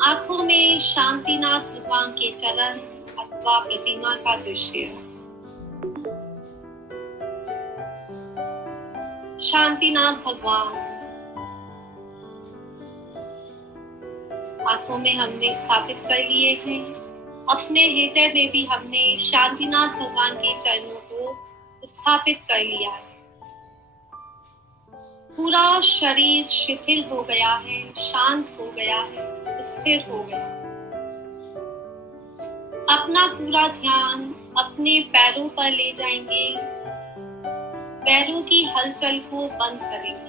आंखों में शांतिनाथ भगवान के चरण अथवा प्रतिमा का दृश्य। शांतिनाथ भगवान आंखों में हमने स्थापित कर लिए हैं। अपने हृदय में भी हमने शांतिनाथ भगवान के चरणों को स्थापित कर लिया है। पूरा शरीर शिथिल हो गया है, शांत हो गया है, स्थिर हो गया। अपना पूरा ध्यान अपने पैरों पर ले जाएंगे। पैरों की हलचल को बंद करेंगे।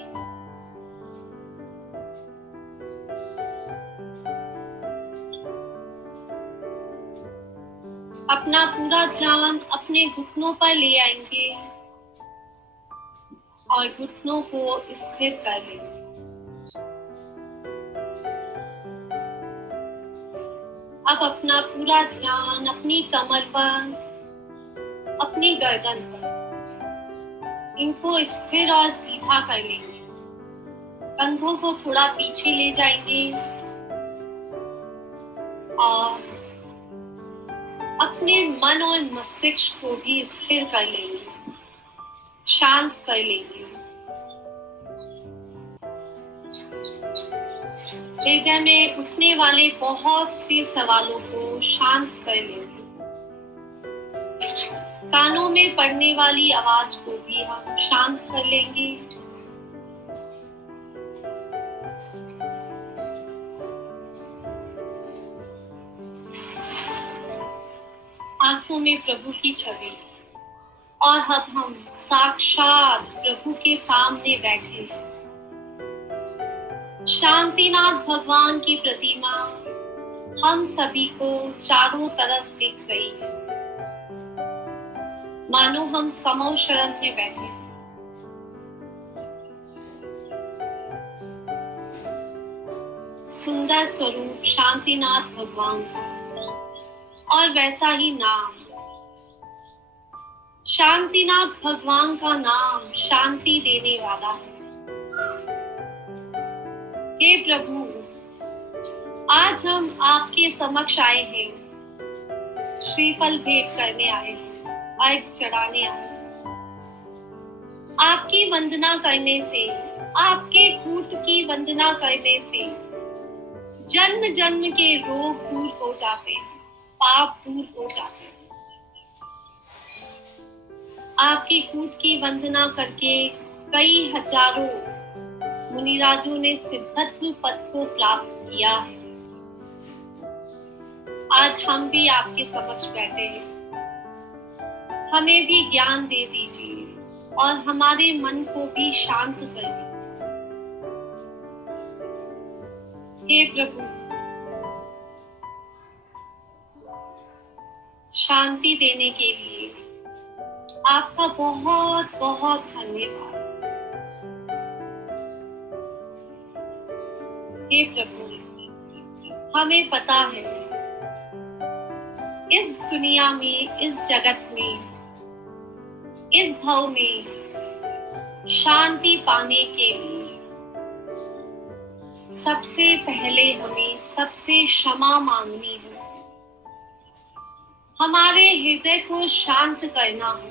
अपना पूरा ध्यान अपने घुटनों पर ले आएंगे और घुटनों को स्थिर कर लेंगे। अब अपना पूरा ध्यान अपनी कमर पर, अपनी गर्दन पर, इनको स्थिर और सीधा कर लेंगे। कंधों को थोड़ा पीछे ले जाएंगे और अपने मन और मस्तिष्क को भी स्थिर कर लेंगे, शांत कर लेंगे। हृदय में उठने वाले बहुत से सवालों को शांत कर लेंगे। कानों में पड़ने वाली आवाज को भी हम शांत कर लेंगे। आंखों में प्रभु की छवि और अब हम साक्षात प्रभु के सामने बैठे हैं। शांतिनाथ भगवान की प्रतिमा हम सभी को चारों तरफ दिख रही है, मानो हम समो शरण में बैठे हैं। सुंदर स्वरूप शांतिनाथ भगवान का और वैसा ही नाम। शांतिनाथ भगवान का नाम शांति देने वाला है। हे प्रभु, आज हम आपके समक्ष आए हैं, श्रीफल भेंट करने आए हैं, अर्घ चढ़ाने आए हैं। आपकी वंदना करने से, आपके कूट की वंदना करने से जन्म जन्म के रोग दूर हो जाते हैं, पाप दूर हो जाते हैं। आपकी कूट की वंदना करके कई हजारों मुनिराजों ने सिद्धत्व पद को प्राप्त किया है। आज हम भी आपके समक्ष बैठे हैं। हमें भी ज्ञान दे दीजिए और हमारे मन को भी शांत कर दीजिए। हे प्रभु, शांति देने के लिए आपका बहुत बहुत धन्यवाद। हे प्रभु, हमें पता है इस दुनिया में, इस जगत में, इस भव में शांति पाने के लिए सबसे पहले हमें सबसे क्षमा मांगनी है, हमारे हृदय को शांत करना है।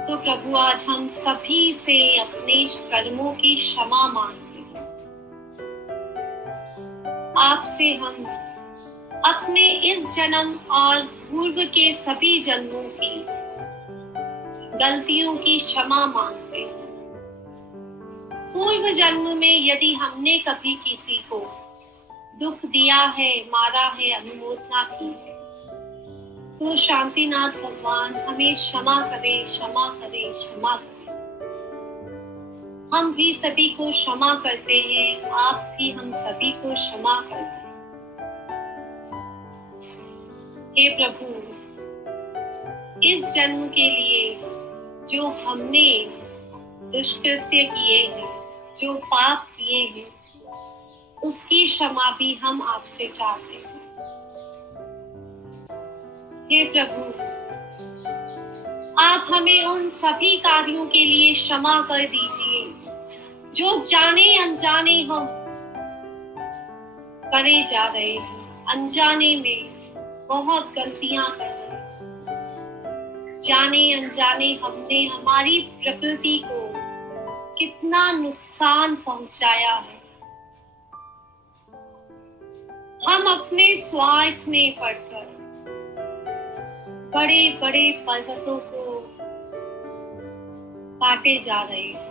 तो प्रभु, आज हम सभी से अपने कर्मों की क्षमा मांगते हैं। आपसे हम अपने इस जन्म और पूर्व के सभी जन्मों की गलतियों की क्षमा मांगते हैं। पूर्व जन्म में यदि हमने कभी किसी को दुख दिया है, मारा है, अनुमोदना की है, तो शांतिनाथ भगवान हमें क्षमा करे, क्षमा करे, क्षमा करे। हम भी सभी को क्षमा करते हैं, आप भी हम सभी को क्षमा करते हैं। हे प्रभु, इस जन्म के लिए जो हमने दुष्कृत्य किए हैं, जो पाप किए हैं, उसकी क्षमा भी हम आपसे चाहते हैं। हे प्रभु, आप हमें उन सभी कार्यों के लिए क्षमा कर दीजिए जो जाने अनजाने हम करे जा रहे हैं, अनजाने में बहुत गलतियां कर रहे हैं। जाने अनजाने हमने हमारी प्रकृति को कितना नुकसान पहुंचाया है। हम अपने स्वार्थ में पड़कर बड़े बड़े पर्वतों को काटे जा रहे हैं,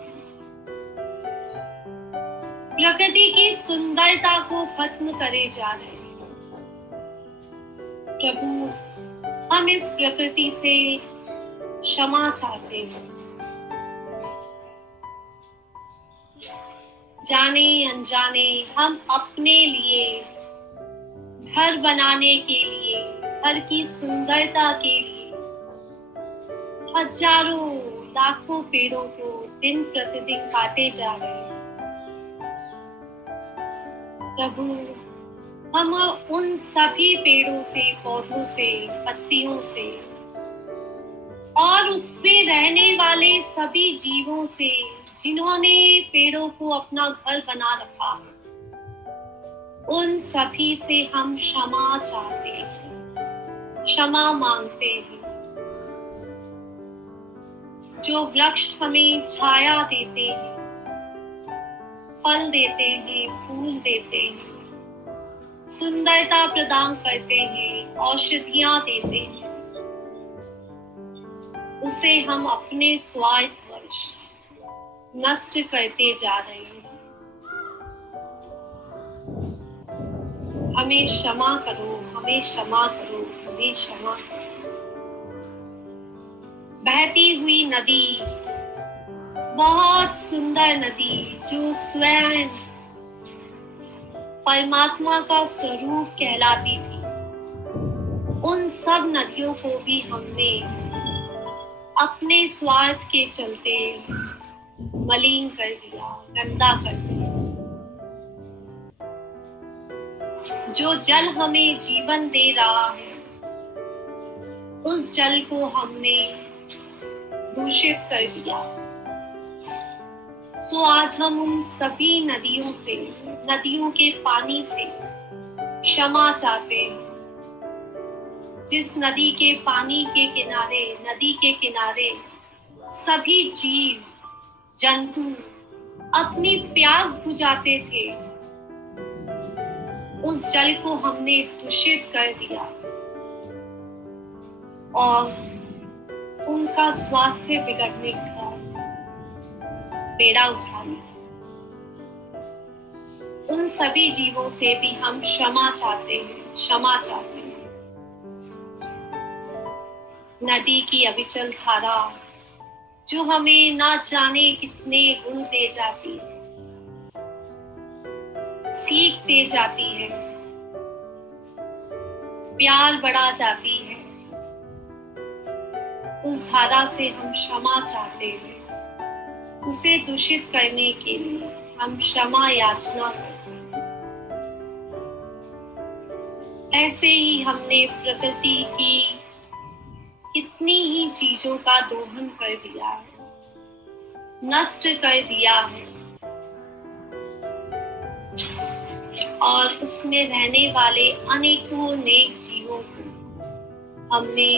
प्रकृति की सुंदरता को खत्म करे जा रहे हैं। प्रभु, हम इस प्रकृति से क्षमा चाहते हैं। जाने अनजाने हम अपने लिए, घर बनाने के लिए, घर की सुंदरता के लिए हजारों लाखों पेड़ों को दिन प्रतिदिन काटे जा रहे हैं। प्रभु, हम उन सभी पेड़ों से, पौधों से, पत्तियों से और उसमें रहने वाले सभी जीवों से जिन्होंने पेड़ों को अपना घर बना रखा, उन सभी से हम क्षमा चाहते हैं, क्षमा मांगते हैं। जो वृक्ष हमें छाया देते हैं, फल देते हैं, फूल देते हैं, सुंदरता प्रदान करते हैं, औषधियां देते हैं, उसे हम अपने स्वार्थवश नष्ट करते जा रहे हैं। हमें क्षमा करो, हमें क्षमा करो, हमें क्षमा करो। बहती हुई नदी, बहुत सुंदर नदी जो स्वयं परमात्मा का स्वरूप कहलाती थी, उन सब नदियों को भी हमने अपने स्वार्थ के चलते मलिन कर दिया, गंदा कर दिया। जो जल हमें जीवन दे रहा है, उस जल को हमने दूषित कर दिया। तो आज हम उन सभी नदियों से, नदियों के पानी से क्षमा चाहते हैं। जिस नदी के पानी के किनारे, नदी के किनारे सभी जीव जंतु अपनी प्यास बुझाते थे, उस जल को हमने दूषित कर दिया और उनका स्वास्थ्य बिगड़ने का बेड़ा उठा लिया। उन सभी जीवों से भी हम क्षमा चाहते हैं, क्षमा चाहते हैं। नदी की अविचल धारा जो हमें ना जाने कितने गुण दे जाती है, सीख दे जाती है, प्यार बढ़ा जाती है, उस धारा से हम क्षमा चाहते हैं। उसे दूषित करने के लिए हम क्षमा याचना करते हैं। ऐसे ही हमने प्रकृति की कितनी ही चीजों का दोहन कर दिया है, नष्ट कर दिया है और उसमें रहने वाले अनेकों नेक जीवों को हमने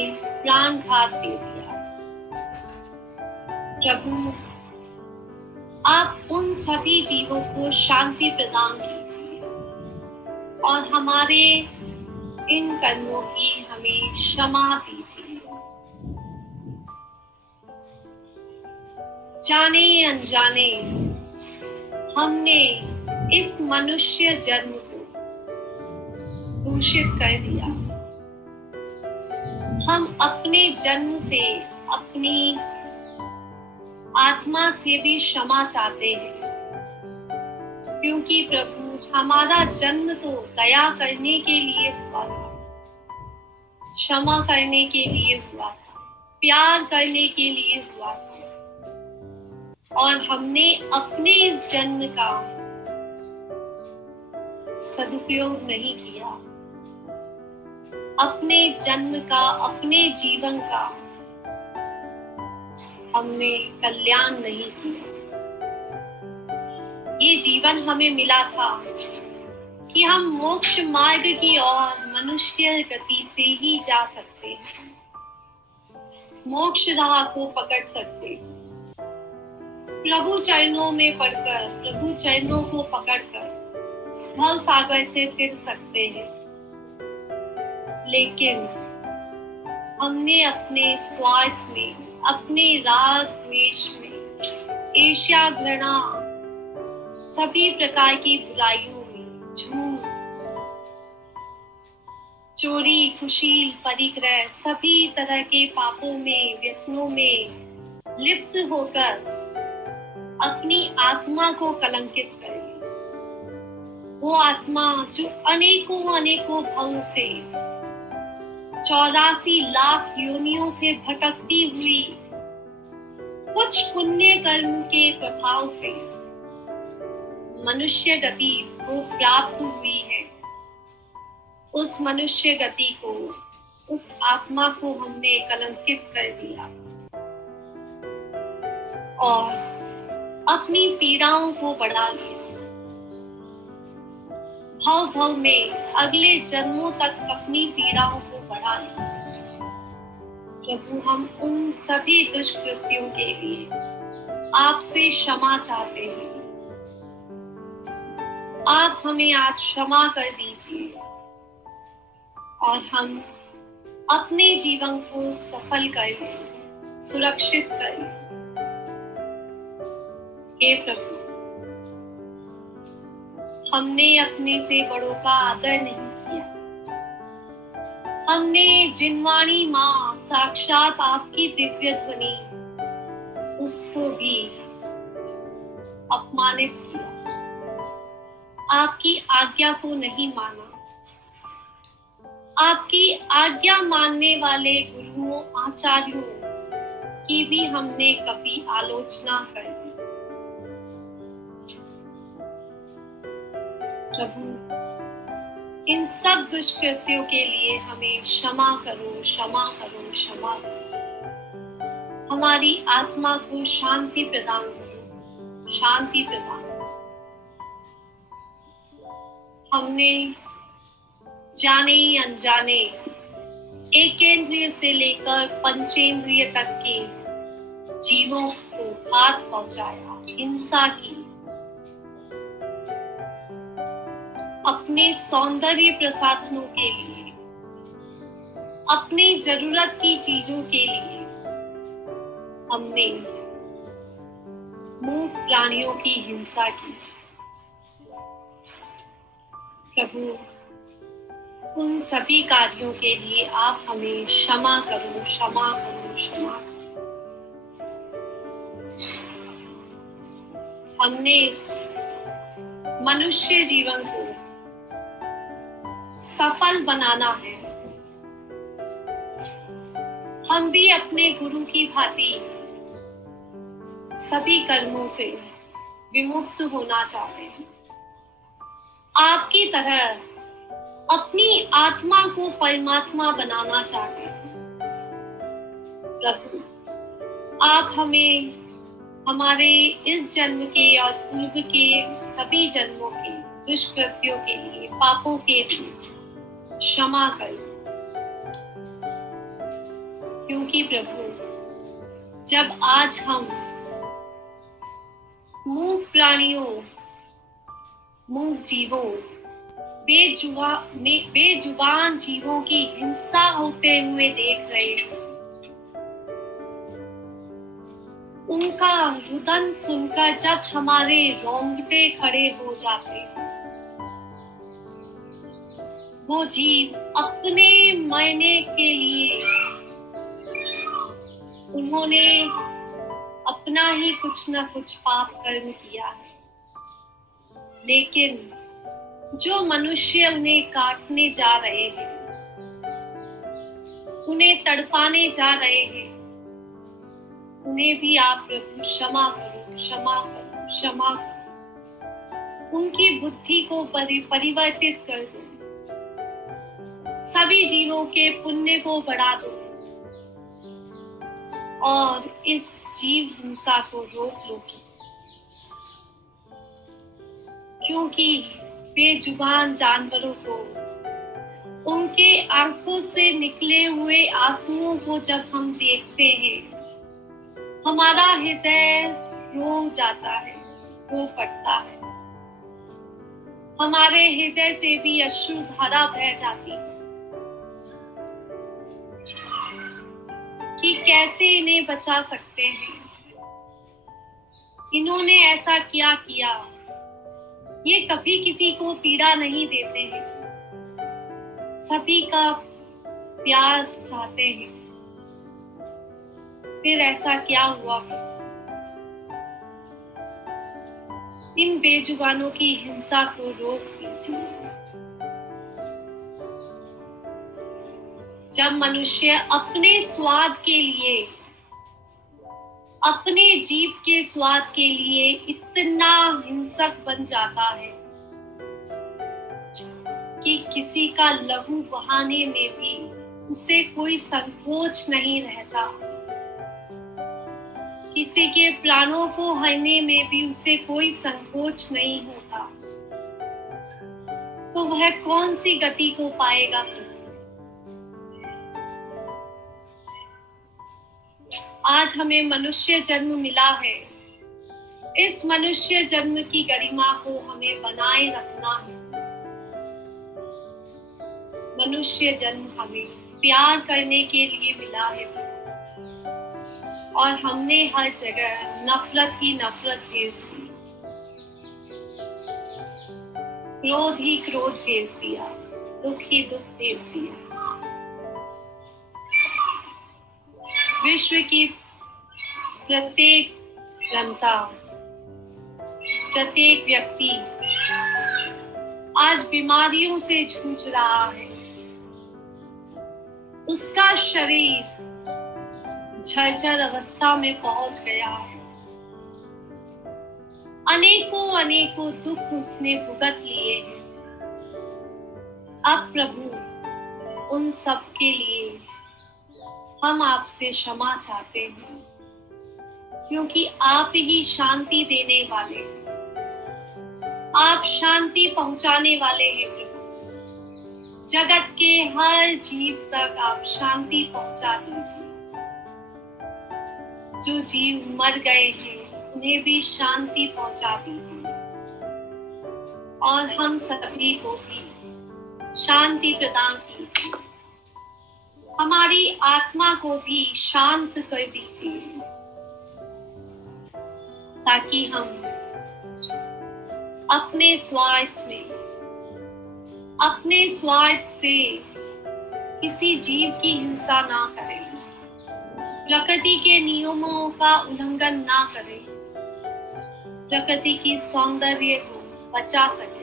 प्राणघात दे दिया। प्रभु, आप उन सभी जीवों को शांति प्रदान कीजिए और हमारे इन कर्मों की हमें क्षमा दीजिए। जाने अनजाने हमने इस मनुष्य जन्म को दूषित कर दिया। हम अपने जन्म से, अपनी आत्मा से भी क्षमा चाहते हैं, क्योंकि प्रभु हमारा जन्म तो दया करने के लिए हुआ था, क्षमा करने के लिए हुआ था, प्यार करने के लिए हुआ था, और हमने अपने इस जन्म का सदुपयोग नहीं किया। अपने जन्म का, अपने जीवन का हमने कल्याण नहीं किया। ये जीवन हमें मिला था कि हम मोक्ष मार्ग की ओर मनुष्य गति से ही जा सकते हैं, मोक्ष राह को पकड़ सकते हैं। प्रभु चरणों में पड़कर, प्रभु चरणों को पकड़कर भव सागर से तिर सकते हैं। लेकिन हमने अपने स्वार्थ में, अपने राग द्वेष में, ईर्ष्या घृणा, सभी प्रकार की बुराइयों में, झूठ, चोरी, कुशील, परिग्रह, सभी तरह के पापों में, व्यसनों में लिप्त होकर अपनी आत्मा को कलंकित करें। वो आत्मा जो अनेकों अनेकों भवों से, 84 लाख योनियों से भटकती हुई, कुछ पुण्य कर्म के प्रभाव से मनुष्य गति को प्राप्त हुई है, उस मनुष्य गति को, उस आत्मा को हमने कलंकित कर दिया और अपनी पीड़ाओं को बढ़ा लिया। भव भव में अगले जन्मों तक अपनी पीड़ाओं को बढ़ा लिया। प्रभु, हम उन सभी दुष्कृत्यों के लिए आपसे क्षमा चाहते हैं। आप हमें आज क्षमा कर दीजिए और हम अपने जीवन को सफल करें, सुरक्षित करें। हे प्रभु, हमने अपने से बड़ों का आदर नहीं किया। हमने जिनवाणी माँ, साक्षात आपकी दिव्य ध्वनि, उसको भी अपमानित किया, आपकी आज्ञा को नहीं माना। आपकी आज्ञा मानने वाले गुरुओं, आचार्यों की भी हमने कभी आलोचना कर दी। प्रभु, इन सब दुष्कृत्यों के लिए हमें क्षमा करो, क्षमा करो, क्षमा करो। हमारी आत्मा को शांति प्रदान करो, शांति प्रदान करो। हमने जाने अनजाने एकेंद्रिय से लेकर पंचेंद्रिय तक के जीवों को घात पहुंचाया, हिंसा की, अपने सौंदर्य प्रसाधनों के लिए, अपनी जरूरत की चीजों के लिए हमने मूक प्राणियों की हिंसा की। प्रभु, उन सभी कार्यों के लिए आप हमें क्षमा करो, क्षमा करो, क्षमा करो। हमने इस मनुष्य जीवन को सफल बनाना है। हम भी अपने गुरु की भांति सभी कर्मों से विमुक्त होना चाहते हैं। आपकी तरह अपनी आत्मा को परमात्मा बनाना चाहते हैं। प्रभु, आप हमें हमारे इस जन्म के और पूर्व के सभी जन्मों के दुष्कृत्यों के लिए, पापों के लिए क्षमा करें। क्योंकि प्रभु, जब आज हम मूक प्राणियों, मूक जीवों, बेजुबान जीवों की हिंसा होते हुए देख रहे हैं, उनका रुदन सुनकर जब हमारे रोंगटे खड़े हो जाते हैं, वो जीव अपने मरने के लिए उन्होंने अपना ही कुछ न कुछ पाप कर्म किया है। लेकिन जो मनुष्य उन्हें काटने जा रहे हैं, उन्हें तड़पाने जा रहे हैं, उन्हें भी आप प्रभु क्षमा करो, क्षमा करो, क्षमा करो। उनकी बुद्धि को परिवर्तित कर दो, सभी जीवों के पुण्य को बढ़ा दो और इस जीव हिंसा को रोक लो। क्योंकि बेजुबान जानवरों को, उनके आंखों से निकले हुए आंसुओं को जब हम देखते हैं, हमारा हृदय रो जाता है, रो पड़ता है। हमारे हृदय से भी अश्रुधारा बह जाती है कि कैसे इन्हें बचा सकते हैं। इन्होंने ऐसा क्या किया। ये कभी किसी को पीड़ा नहीं देते हैं, सभी का प्यार चाहते हैं। फिर ऐसा क्या हुआ। इन बेजुबानों की हिंसा को रोक दीजिए। जब मनुष्य अपने स्वाद के लिए, अपने जीभ के स्वाद के लिए इतना हिंसक बन जाता है कि किसी का लहू बहाने में भी उसे कोई संकोच नहीं रहता, किसी के प्राणों को हरने में भी उसे कोई संकोच नहीं होता, तो वह कौन सी गति को पाएगा। आज हमें मनुष्य जन्म मिला है। इस मनुष्य जन्म की गरिमा को हमें बनाए रखना है। मनुष्य जन्म हमें प्यार करने के लिए मिला है और हमने हर जगह नफरत ही नफरत भेज दी, क्रोध ही क्रोध भेज दिया, दुख ही दुख भेज दिया। विश्व की प्रत्येक जनता, प्रत्येक व्यक्ति आज बीमारियों से जूझ रहा है। उसका शरीर जर्जर अवस्था में पहुंच गया है। अनेकों अनेकों दुख उसने भुगत लिए हैं। अब प्रभु, उन सब के लिए हम आपसे क्षमा चाहते हैं, क्योंकि आप ही शांति देने वाले हैं। आप शांति पहुंचाने वाले हैं प्रभु। जगत के हर जीव तक आप शांति पहुंचा दीजिए। जो जीव मर गए हैं उन्हें भी शांति पहुंचा दीजिए और हम सभी को भी शांति प्रदान कीजिए। हमारी आत्मा को भी शांत कर दीजिए, ताकि हम अपने स्वार्थ से किसी जीव की हिंसा ना करें, प्रकृति के नियमों का उल्लंघन ना करें, प्रकृति की सौंदर्य को बचा सकें,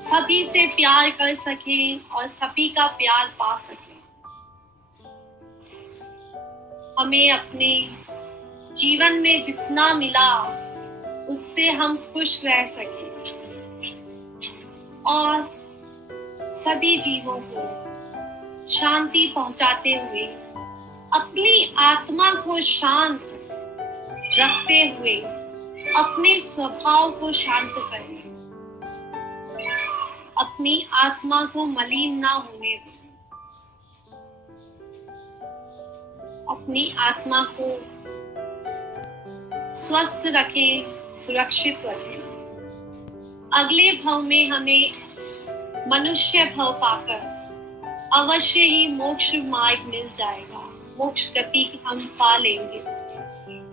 सभी से प्यार कर सकें और सभी का प्यार पा सकें। हमें अपने जीवन में जितना मिला उससे हम खुश रह सकें और सभी जीवों को शांति पहुंचाते हुए, अपनी आत्मा को शांत रखते हुए अपने स्वभाव को शांत करें, अपनी आत्मा को मलिन ना होने दें, अपनी आत्मा को स्वस्थ रखें, सुरक्षित रखें। अगले भव में हमें मनुष्य भव पाकर अवश्य ही मोक्ष मार्ग मिल जाएगा, मोक्ष गति हम पा लेंगे।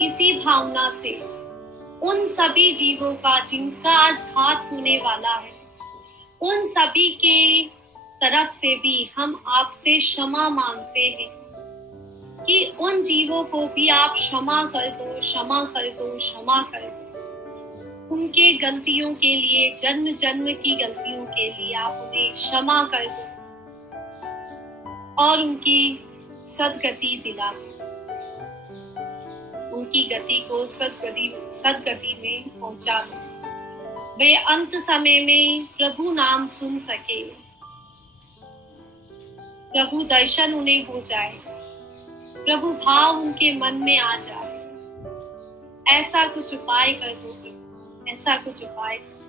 इसी भावना से उन सभी जीवों का जिनका आज घात होने वाला है, उन सभी के तरफ से भी हम आपसे क्षमा मांगते हैं कि उन जीवों को भी आप क्षमा कर दो, क्षमा कर दो, क्षमा कर दो। उनके गलतियों के लिए, जन्म जन्म की गलतियों के लिए आप उन्हें क्षमा कर दो और उनकी सद्गति दिला दो, उनकी गति को सद्गति में पहुंचा दो। वे अंत समय में प्रभु नाम सुन सके, प्रभु दर्शन उन्हें हो जाए, प्रभु भाव उनके मन में आ जाए। ऐसा कुछ उपाय कर दो प्रभु, ऐसा कुछ उपाय कर दो।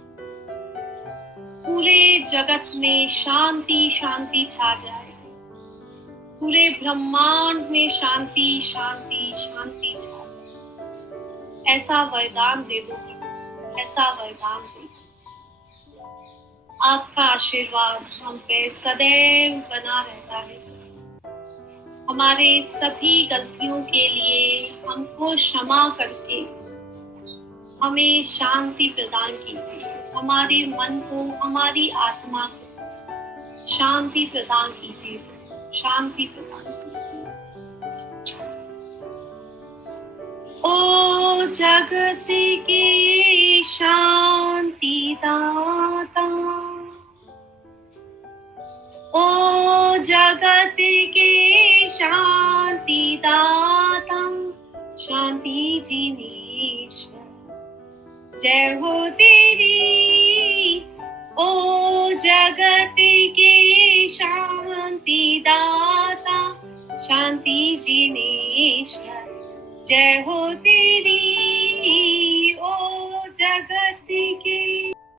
पूरे जगत में शांति शांति छा जाए, पूरे ब्रह्मांड में शांति शांति शांति छा जाए। ऐसा वरदान दे दो, ऐसा वरदान दे दो। आपका आशीर्वाद हम पे सदैव बना रहता है। हमारे सभी गलतियों के लिए हमको क्षमा करके हमें शांति प्रदान कीजिए। हमारे मन को, हमारी आत्मा को शांति प्रदान कीजिए, शांति प्रदान कीजिए। ओ जगत के शांति दाता, ओ जगत के शांति दाता, शांति जिनेश्वर, जय हो तेरी। ओ जगत के शांति दाता, शांति जिनेश्वर, जय हो तेरी।